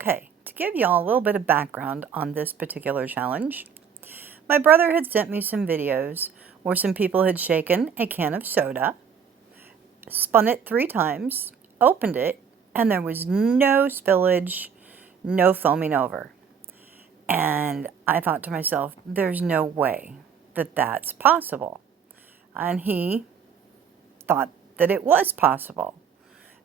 Okay, to give y'all a little bit of background on this particular challenge, my brother had sent me some videos where some people had shaken a can of soda, spun it 3 times, opened it, and there was no spillage, no foaming over. And I thought to myself, there's no way that that's possible. And he thought that it was possible.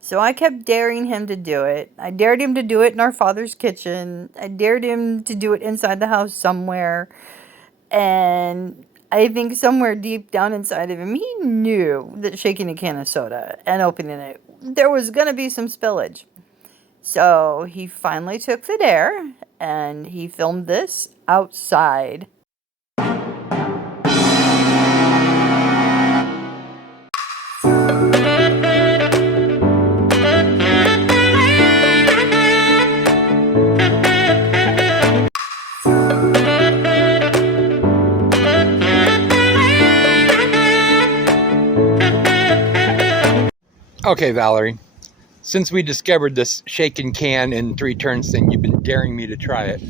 So I kept daring him to do it. I dared him to do it in our father's kitchen. I dared him to do it inside the house somewhere. And I think somewhere deep down inside of him, he knew that shaking a can of soda and opening it, there was going to be some spillage. So he finally took the dare and he filmed this outside. Okay, Valerie, since we discovered this shaken can in 3 turns thing, you've been daring me to try it.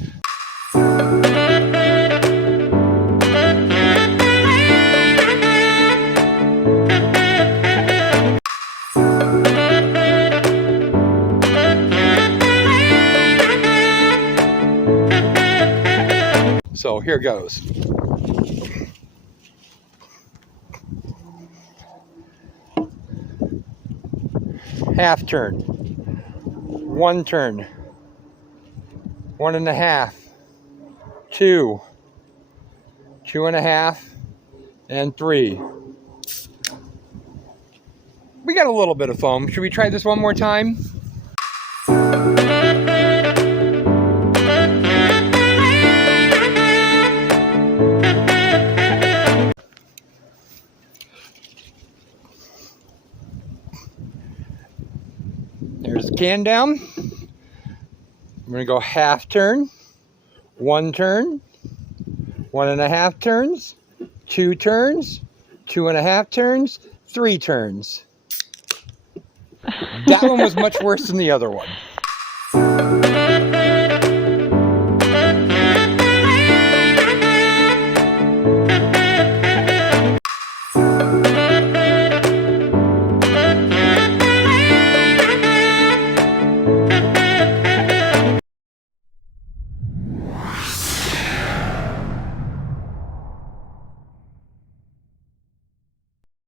So here goes. Half turn, 1 turn, 1.5, 2, 2.5, and 3. We got a little bit of foam. Should we try this one more time? There's the can down. I'm going to go half turn, 1 turn, 1.5 turns, 2 turns, 2.5 turns, 3 turns. That one was much worse than the other one.